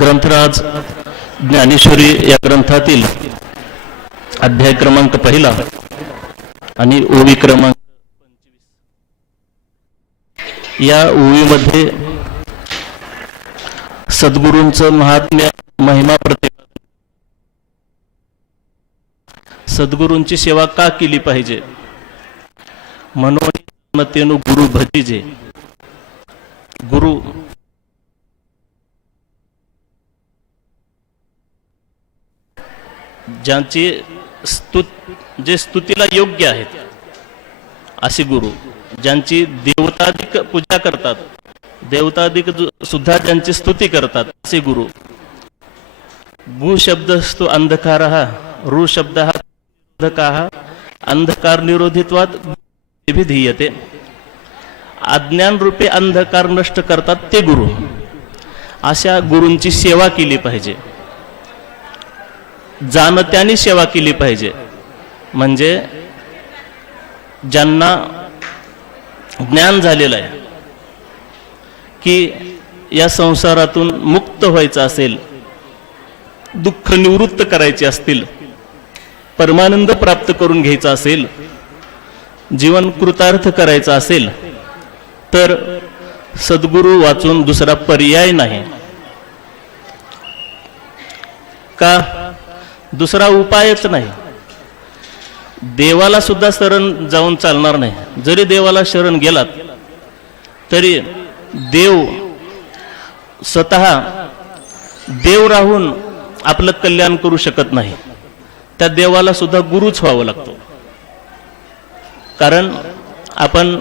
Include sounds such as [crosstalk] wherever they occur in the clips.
ग्रंथराज ज्ञानेश्वरी या ग्रंथातील अध्याय क्रमांक पहिला आणि ओवी क्रमांक या ओवीमध्ये सद्गुरूंचं महात्म्य महिमा प्रत्येक सद्गुरूंची सेवा का केली पाहिजे? म्हणून गुरु भतीजे गुरु ज्यांची स्तुत जे स्तुतीला योग्य आहेत असे गुरु ज्यांची देवताधिक पूजा करतात देवताधिक सुद्धा ज्यांची स्तुती करतात असे गुरु. भू शब्द असतो अंधकार हा रू शब्द हा अंधकार अंधकार निरोधित्वात विधीयते अज्ञान रूपे अंधकार नष्ट करतात ते गुरु. अशा गुरूंची सेवा केली पाहिजे. जाणत्याने सेवा केली पाहिजे. म्हणजे ज्यांना ज्ञान झालेलं आहे की या संसारातून मुक्त व्हायचं असेल दुःख निवृत्त करायचे असतील परमानंद प्राप्त करून घ्यायचा असेल जीवन कृतार्थ करायचं असेल तर सद्गुरू वाचून दुसरा पर्याय नाही. का? दुसरा उपायच नाही. देवाला सुद्धा शरण जाऊन चालणार नाही. जरी देवाला शरण गेलात तरी देव स्वतः देव राहून आपलं कल्याण करू शकत नाही. त्या देवाला सुद्धा गुरुच व्हावं लागतो. कारण आपण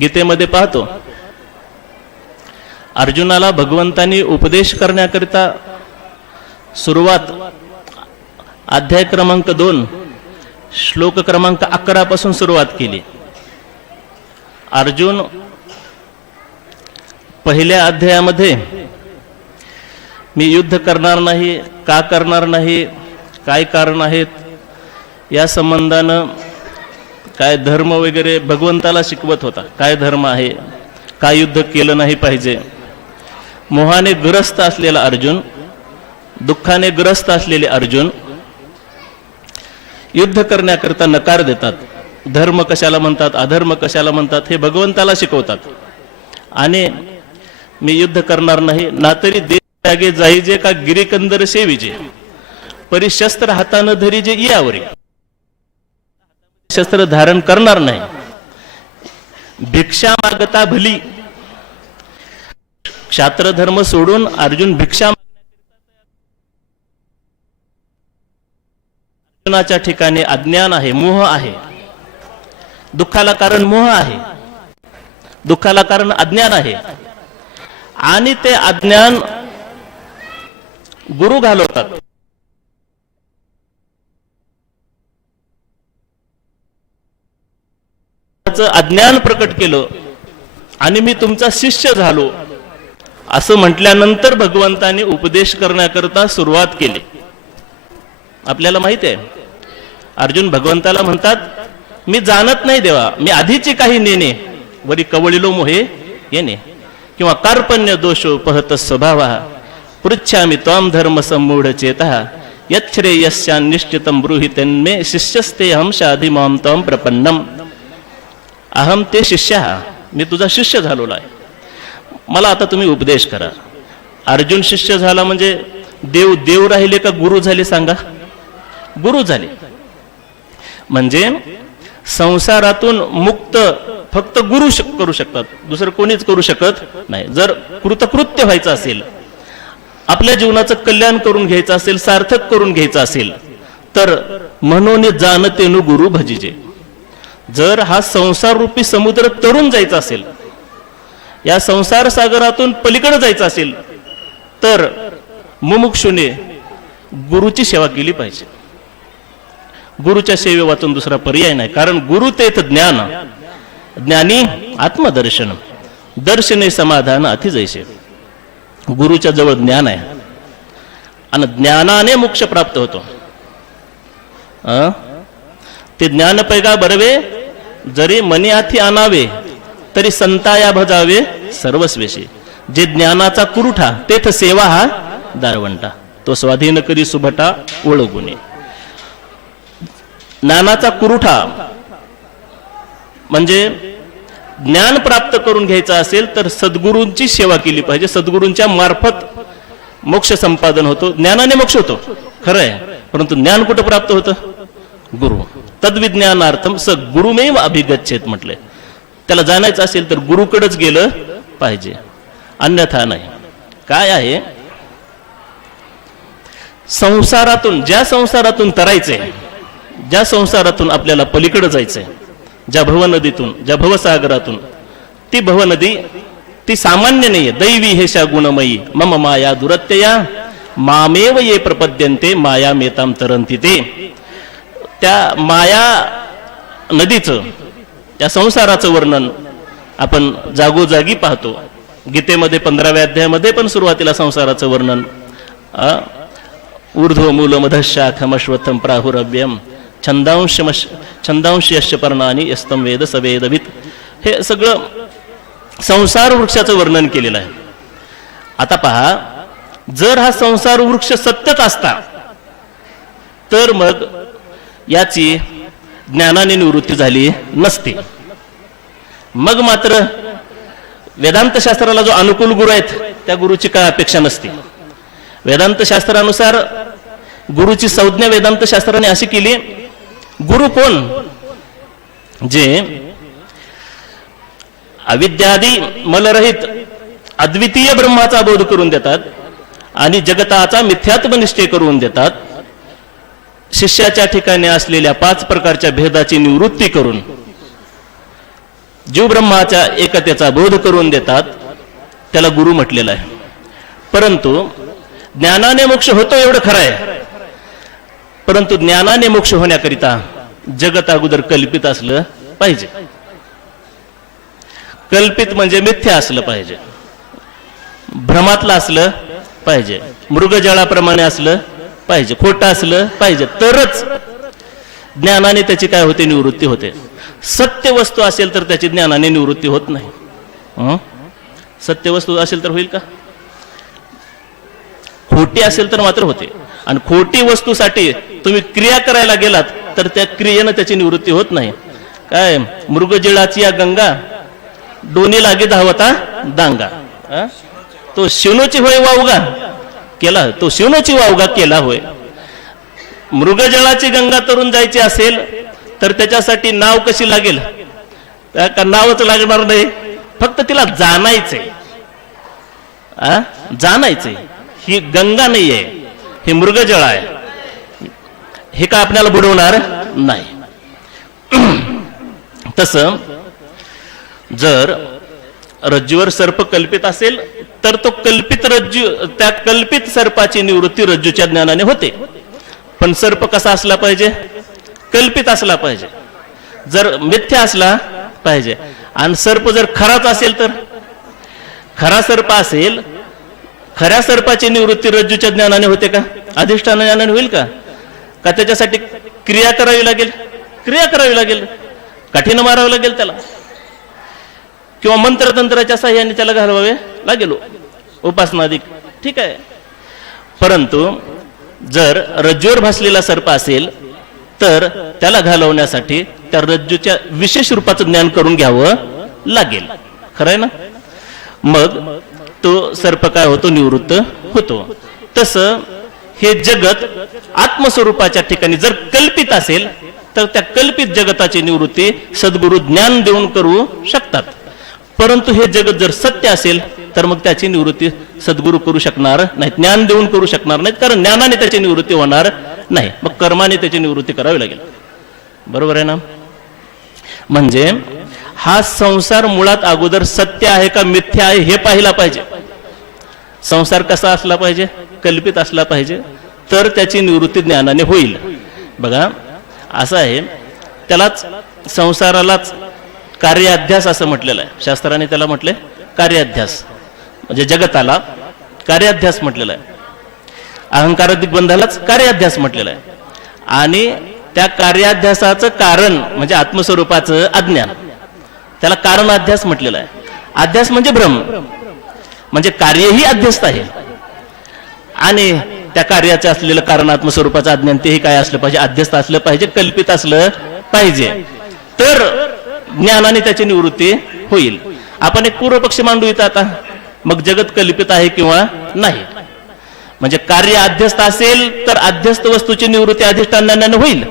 गीतेमध्ये पाहतो अर्जुनाला भगवंतांनी उपदेश करण्याकरिता सुरुवात अध्याय क्रमांक दोन. श्लोक क्रमांक अकरा पासून सुरुवात केली. अर्जुन पहिल्या अध्यायामध्ये मी युद्ध करणार नाही का करणार नाही काय कारण आहेत या संबंधानं काय धर्म वगैरे भगवंताला शिकवत होता. काय धर्म आहे काय युद्ध केलं नाही पाहिजे. मोहाने ग्रस्त असलेला अर्जुन दुःखाने ग्रस्त असलेले अर्जुन युद्ध करण्याकरता नकार देतात. धर्म कशाला म्हणतात? अधर्म कशाला म्हणतात? हे भगवंताला शिकवतात. आणि मी युद्ध करणार नाही ना तरी देश त्यागे जाईजे का गिरीकंदर सेविजे? परी शस्त्र हातानं धरीजे यावरी. शस्त्र धारण करणार नाही. भिक्षा मागता भली. क्षात्र धर्म सोडून अर्जुन भिक्षा चेतनाच्या ठिकाणी अज्ञान आहे मोह आहे. दुःखाला कारण मोह आहे. दुःखाला कारण अज्ञान आहे. आणि ते अज्ञान गुरु घालवतात. अज्ञान प्रकट केलं आणि मी तुमचा शिष्य झालो. असं म्हटल्यानंतर भगवंताने उपदेश करण्याकरता सुरुवात केली. आपल्याला माहीत आहे? अर्जुन भगवंताला म्हणतात मी जाणत नाही देवा मी आधीची काही नेणे. वरी कवळिलो मोहे येणे. किंवा कार्पण्य दोषो पहत स्वभाव पृच्छामी त्वाम धर्म संमूढ चेता यच्छ्रेयस्या निश्चितम ब्रूहि तन्मे शिष्यस्ते हम शाधिमाम त्वाम प्रपन्नम. अहम ते शिष्य मी तुझा शिष्य झालेलो आहे. मला आता तुम्ही उपदेश करा. अर्जुन शिष्य झाला म्हणजे देव देव राहिले का गुरु झाले सांगा. गुरु झाले. म्हणजे संसारातून मुक्त फक्त गुरु शक- करू शकतात. दुसरं कोणीच करू शकत नाही. जर कृतकृत्य व्हायचं असेल आपल्या जीवनाचं कल्याण करून घ्यायचं असेल सार्थक करून घ्यायचं असेल तर म्हणून जाणतेनु गुरु भजिजे. जर हा संसार रूपी समुद्र तरुण जायचा असेल या संसार सागरातून पलीकडे जायचं असेल तर मुमुक्षुने गुरुची सेवा केली पाहिजे. गुरुच्या सेवे वाचून दुसरा पर्याय नाही. कारण गुरु तेथ ज्ञान. ज्ञानी आत्मदर्शन. दर्शने समाधान अतिजैसे गुरुच्या जवळ ज्ञान आहे. आणि ज्ञानाने मोक्ष प्राप्त होतो. अं? ते ज्ञान पैगा बरवे जरी मनी हाती आणावे तरी संताया भजावे सर्वस्वेशी. जे ज्ञानाचा कुरुठा तेथ सेवा हा दारवंटा. तो स्वाधीन करी सुभटा ओळगुणे. ज्ञानाचा कुरुठा. म्हणजे ज्ञान प्राप्त करून घ्यायचं असेल तर सद्गुरूंची सेवा केली पाहिजे. सद्गुरूंच्या मार्फत मोक्ष संपादन होतो. ज्ञानाने मोक्ष होतो. खरं आहे परंतु ज्ञान कुठं प्राप्त होतं? गुरु. तद्विज्ञानार्थम स गुरुमेव अभिगच्छेत म्हटले त्याला जाणायचं असेल तर गुरुकडेच गेलं पाहिजे. अन्यथा नाही. काय आहे? संसारातून ज्या संसारातून तरायचंय ज्या संसारातून आपल्याला पलीकडे जायचंय ज्या भवनदीतून ज्या भवसागरातून ती भवनदी ती सामान्य नाहीये. दैवी हेशा गुणमयी. मम माया दुरत्यया मामेव ये प्रपद्यंते माया मेताम तरंती ते त्या माया नदीचं त्या संसाराचं वर्णन आपण जागोजागी पाहतो. गीतेमध्ये पंधराव्या अध्यायामध्ये पण सुरुवातीला संसाराचं वर्णन ऊर्ध्व मूल मधशाखमश्वथम प्राहुरव्यम छंदांश छंदांश यश पर्णानी यस्तम वेद सवेदवित हे सगळं संसार वृक्षाचं वर्णन केलेलं आहे. आता पहा जर हा संसार वृक्ष सत्यच असता तर मग याची ज्ञानाने निवृत्ती झाली नसते. मग मात्र वेदांत शास्त्राला जो अनुकूल गुरु आहेत त्या गुरुची काय अपेक्षा नसते. वेदांत शास्त्रानुसार गुरुची संज्ञा वेदांत शास्त्राने अशी केली गुरु कोण जे अविद्यादी मलरहित अद्वितीय ब्रह्माचा बोध करून देतात आणि जगताचा मिथ्यात्म निश्चय करून देतात. शिष्याच्या ठिकाणी असलेल्या पाच प्रकारच्या भेदाची निवृत्ती करून जीव ब्रह्माच्या एकतेचा बोध करून देतात. त्याला गुरु म्हटलेला आहे. परंतु ज्ञानाने मोक्ष होतो एवढं खरं आहे. परंतु ज्ञानाने मोक्ष होण्याकरिता जगत अगोदर कल्पित असलं पाहिजे. कल्पित म्हणजे मिथ्या असलं पाहिजे. भ्रमातलं असलं पाहिजे. मृगजळाप्रमाणे असलं पाहिजे. खोटं असलं पाहिजे. तरच ज्ञानाने त्याची काय होते? निवृत्ती होते. सत्य वस्तू असेल तर त्याची ज्ञानाने निवृत्ती होत नाही. सत्य वस्तू असेल तर होईल का? खोटी असेल तर मात्र होते. आणि खोटी वस्तूसाठी तुम्ही क्रिया करायला गेलात तर त्या क्रियेनं त्याची निवृत्ती होत नाही. काय मृगजिळाची या गंगा दोन्ही लागे धावता दांगा. तो शिवनोची होय वावगा केला तो शिवनोची वावगा केला होय. मृगजळाची गंगा तरुण जायची असेल तर त्याच्यासाठी नाव कशी लागेल? का नावच लागणार नाही? फक्त तिला जाणायचंय. जाणायचंय. ही गंगा नाहीये हे मृगजळ आहे. हे का आपल्याला बुडवणार नाही. [clears throat] तस जर रज्जूवर सर्प कल्पित असेल तर तो कल्पित रज्जू त्या कल्पित सर्पाची निवृत्ती रज्जूच्या ज्ञानाने होते. पण सर्प कसा असला पाहिजे? कल्पित असला पाहिजे. जर मिथ्या असला पाहिजे. आणि सर्प जर खराच असेल तर? खरा सर्प असेल खऱ्या सर्पाची निवृत्ती रज्जूच्या ज्ञानाने होते का? अधिष्ठान ज्ञानाने होईल का? का त्याच्यासाठी क्रिया करावी लागेल? क्रिया करावी लागेल. काठीनं मारावं लागेल त्याला. किंवा मंत्रतंत्राच्या साह्याने त्याला घालवावे लागेल. उपासनाधिक ठीक आहे. परंतु जर रज्जूवर भासलेला सर्प असेल तर त्याला घालवण्यासाठी त्या रज्जूच्या विशेष रूपाचं ज्ञान करून घ्यावं लागेल. खरंय ना? मग तो सर्प काय होतो निवृत्त होतो. तस हे जगत आत्मस्वरूपाच्या ठिकाणी जर कल्पित असेल तर त्या कल्पित जगताची निवृत्ती सद्गुरु ज्ञान देऊन करू शकतात. परंतु हे जगत जर सत्य असेल तर मग त्याची निवृत्ती सद्गुरु करू शकणार नाही ज्ञान देऊन करू शकणार नाहीत कारण ज्ञानाने त्याची निवृत्ती होणार नाही. मग कर्माने त्याची निवृत्ती करावी लागेल. बरोबर आहे ना? म्हणजे हा संसार मुळात अगोदर सत्य आहे का मिथ्य आहे हे पाहिला पाहिजे. संसार कसा असला पाहिजे? कल्पित असला पाहिजे. तर त्याची निवृत्ती ज्ञानाने होईल. बघा असं आहे. त्यालाच संसारालाच कार्याध्यास असं म्हटलेलं आहे. शास्त्राने त्याला म्हटले कार्याध्यास. म्हणजे जगताला कार्याध्यास म्हटलेला आहे. अहंकार दिग्बंधालाच कार्याध्यास म्हटलेला आहे. आणि त्या कार्याध्यासाचं कारण म्हणजे आत्मस्वरूपाचं अज्ञान. त्याला कारण अध्यास म्हटलेलं आहे. अध्यास म्हणजे भ्रम. म्हणजे कार्यही अध्यस्त आहे. आणि त्या कार्याचे असलेलं कारणात्म स्वरूपाचं अज्ञान तेही काय असलं पाहिजे? अध्यस्त असलं पाहिजे कल्पित असलं पाहिजे. तर ज्ञानाने त्याची निवृत्ती होईल. आपण एक पूर्वपक्ष मांडू इथं आता. मग जगत कल्पित आहे किंवा नाही. म्हणजे कार्य अध्यस्त असेल तर अध्यस्त वस्तूची निवृत्ती अधिष्ठान ज्ञानाने होईल.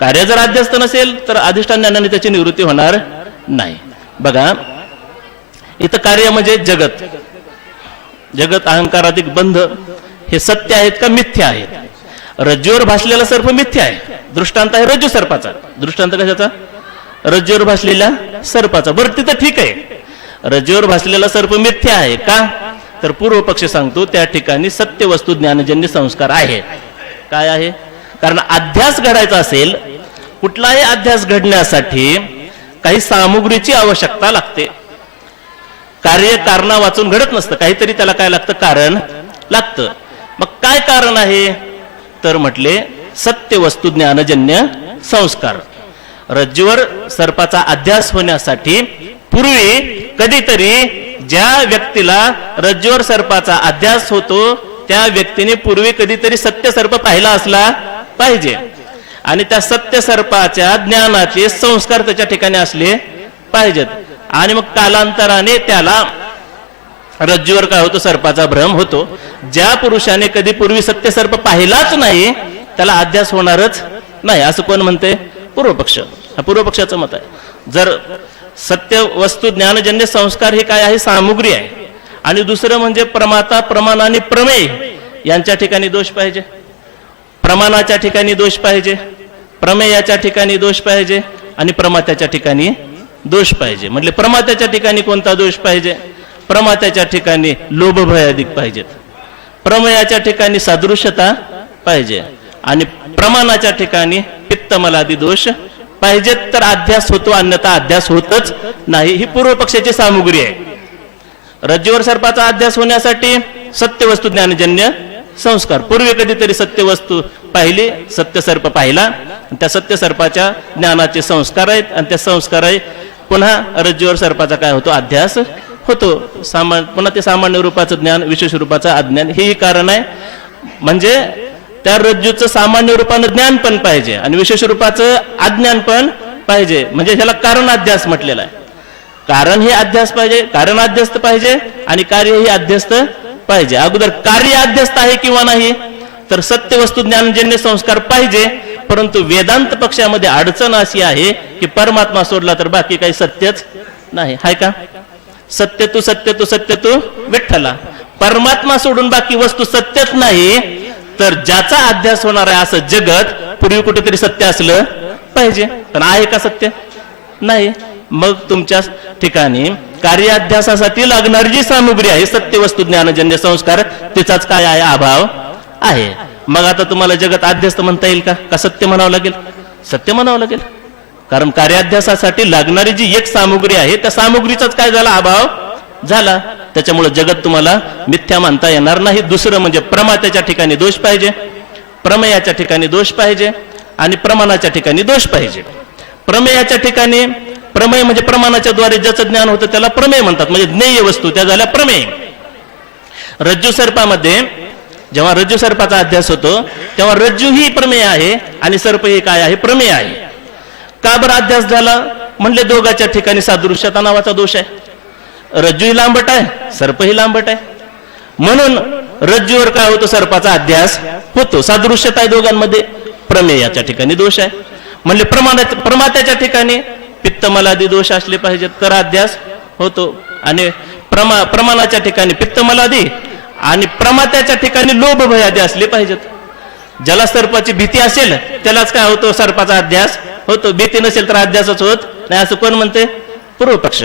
कार्य जर अध्यस्त नसेल तर अधिष्ठान ज्ञानाने त्याची निवृत्ती होणार नाही. बघा इथं कार्य म्हणजे जगत. जगत अहंकाराधिक बंध हे सत्य आहेत का मिथ्य आहेत? रज्जूवर भासलेला सर्प मिथ्य आहे. दृष्टांत आहे रज्जू सर्पाचा. दृष्टांत कशाचा? रज्जूवर भासलेल्या सर्पाचा. बरं तिथं ठीक आहे. रज्जूवर भासलेला सर्प मिथ्य आहे का? तर पूर्व पक्ष सांगतो त्या ठिकाणी सत्य वस्तू ज्ञानजन्य संस्कार आहे. काय आहे? कारण अध्यास घडायचा असेल कुठलाही अध्यास घडण्यासाठी काही सामुग्रीची आवश्यकता लागते. कार्य कारणा वाचून घडत नसतं. काहीतरी त्याला काय लागतं? कारण लागतं. मग काय कारण आहे? तर म्हटले सत्य वस्तू ज्ञानजन्य संस्कार. रज्जूवर सर्पाचा अध्यास होण्यासाठी पूर्वी कधीतरी ज्या व्यक्तीला रज्जूवर सर्पाचा अध्यास होतो त्या व्यक्तीने पूर्वी कधीतरी सत्य सर्प पाहिला असला पाहिजे. आणि त्या सत्य सर्पाच्या ज्ञानाचे संस्कार त्याच्या ठिकाणी असले पाहिजेत. आणि मग कालांतराने त्याला रज्जूवर काय होतो? सर्पाचा भ्रम होतो. ज्या पुरुषाने कधी पूर्वी सत्य सर्प पाहिलाच नाही त्याला अध्यास होणारच नाही. असं कोण म्हणते पूर्वपक्ष. हा पूर्वपक्षाचं मत आहे. जर सत्य वस्तू ज्ञानजन्य संस्कार हे काय आहे? सामुग्री आहे. आणि दुसरं म्हणजे प्रमाता प्रमाण आणि प्रमेय यांच्या ठिकाणी दोष पाहिजे. प्रमाणाच्या ठिकाणी दोष पाहिजे. प्रमेयाच्या ठिकाणी दोष पाहिजे आणि प्रमात्याच्या ठिकाणी दोष पाहिजे. म्हटले प्रमात्याच्या ठिकाणी कोणता दोष पाहिजे? प्रमात्याच्या ठिकाणी लोभभयाधिक अधिक पाहिजेत प्रमेयाच्या ठिकाणी सादृश्यता पाहिजे आणि प्रमाणाच्या ठिकाणी पित्तमलादी दोष पाहिजेत तर अध्यास होतो अन्यथा अध्यास होतच नाही. ही पूर्व पक्षाची सामुग्री आहे. रज्जूवर सर्पाचा अध्यास होण्यासाठी सत्य वस्तू ज्ञानजन्य संस्कार. पूर्वी कधीतरी सत्य वस्तू पाहिली सत्य सर्प पाहिला. आणि त्या सत्य सर्पाच्या ज्ञानाचे संस्कार आहेत आणि त्या संस्कार आहे पुन्हा रज्जूवर सर्पाचा काय होतो? अध्यास होतो. सामान पुन्हा ते सामान्य रूपाचं ज्ञान विशेष रूपाचं अज्ञान हेही कारण आहे. म्हणजे त्या रज्जूचं सामान्य रूपानं ज्ञान पण पाहिजे आणि विशेष रूपाचं अज्ञान पण पाहिजे. म्हणजे ह्याला कारण अध्यास म्हटलेला आहे. कारण हे अध्यास पाहिजे कारण अध्यस्त पाहिजे आणि कार्य हे अध्यस्त पाहिजे. अगोदर कार्य अध्यस्त आहे किंवा नाही तर सत्य वस्तू ज्ञानजन्य संस्कार पाहिजे. परंतु वेदांत पक्षामध्ये अडचण अशी आहे की परमात्मा सोडला तर बाकी काही सत्यच नाही. हाय का? सत्य तू सत्य तू सत्य तू विठ्ठला. परमात्मा सोडून बाकी वस्तू सत्यच नाही तर ज्याचा अध्यास होणार आहे असं जगत पूर्वी कुठेतरी सत्य असलं पाहिजे. पण आहे का सत्य? नाही. मग तुमच्या ठिकाणी कार्याध्यासासाठी लागणारी जी सामुग्री आहे सत्य वस्तू ज्ञानजन्य संस्कार तिचाच काय आहे? अभाव आहे. मग आता तुम्हाला जगत अध्यस्त म्हणता येईल का? का सत्य म्हणावं लागेल? सत्य म्हणावं लागेल. कारण कार्याध्यासासाठी लागणारी जी एक सामुग्री आहे त्या सामुग्रीचाच काय झाला? अभाव झाला. त्याच्यामुळे जगत तुम्हाला मिथ्या मानता येणार नाही. दुसरं म्हणजे प्रमात्याच्या ठिकाणी दोष पाहिजे. प्रमेयाच्या ठिकाणी दोष पाहिजे. आणि प्रमाणाच्या ठिकाणी दोष पाहिजे. प्रमेयाच्या ठिकाणी प्रमेय म्हणजे प्रमाणाच्या द्वारे ज्याचं ज्ञान होतं त्याला प्रमेय म्हणतात. म्हणजे ज्ञेय वस्तू त्या झाल्या प्रमेय. रज्जू सर्पामध्ये जेव्हा रज्जू सर्पाचा अध्यास होतो तेव्हा रज्जू ही प्रमेय आहे आणि सर्प हे काय आहे? प्रमेय आहे. का बरं अध्यास झाला? म्हणले दोघाच्या ठिकाणी सादृश्यता नावाचा दोष आहे. रज्जू ही लांबट आहे सर्प ही लांबट आहे. म्हणून रज्जूवर काय होतो? सर्पाचा अध्यास होतो. सादृश्यता आहे दोघांमध्ये. प्रमेयाच्या ठिकाणी दोष आहे. म्हणले प्रमाणात प्रमात्याच्या ठिकाणी पित्त मलादी दोष असले पाहिजेत तर अध्यास होतो. आणि प्रमा प्रमाणाच्या ठिकाणी पित्त मलादी आणि प्रमात्याच्या ठिकाणी लोभ भयादी असले पाहिजेत. ज्याला सर्पाची भीती असेल त्यालाच काय होतो? सर्पाचा अध्यास होतो. भीती नसेल तर अध्यासच होत नाही असं कोण म्हणते? पूर्व पक्ष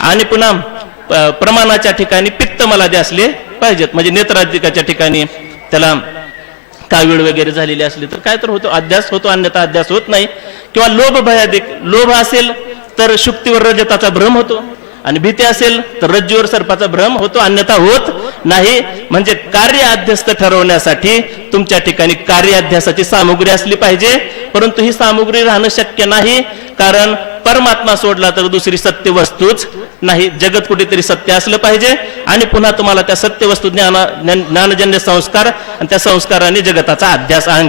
आणि पुन्हा प्रमाणाच्या ठिकाणी पित्त मलादी असले पाहिजेत. म्हणजे नेत्राधिकाच्या ठिकाणी त्याला कावीळ वगैरे झालेली असली तर काय तर होतो. अध्यास होतो अन्यथा अध्यास होत नाही. किंवा लोभ भयाधिक लोभ असेल तर शुक्तीवर रजताचा भ्रम होतो. आणि भीती असेल तर रज्जूवर सर्पाचा भ्रम होतो. अन्यथा होत नाही. म्हणजे कार्य अध्यस्त ठरवण्यासाठी तुमच्या ठिकाणी कार्य अध्यासाची सामुग्री असली पाहिजे. परंतु ही सामुग्री राहणं शक्य नाही. कारण परमात्मा सोडला तर दुसरी सत्य वस्तूच नाही. जगत कुठेतरी सत्य असलं पाहिजे. आणि पुन्हा तुम्हाला त्या सत्य वस्तू ज्ञान ज्ञानजन्य संस्कार आणि त्या संस्काराने जगताचा अध्यास अहंकार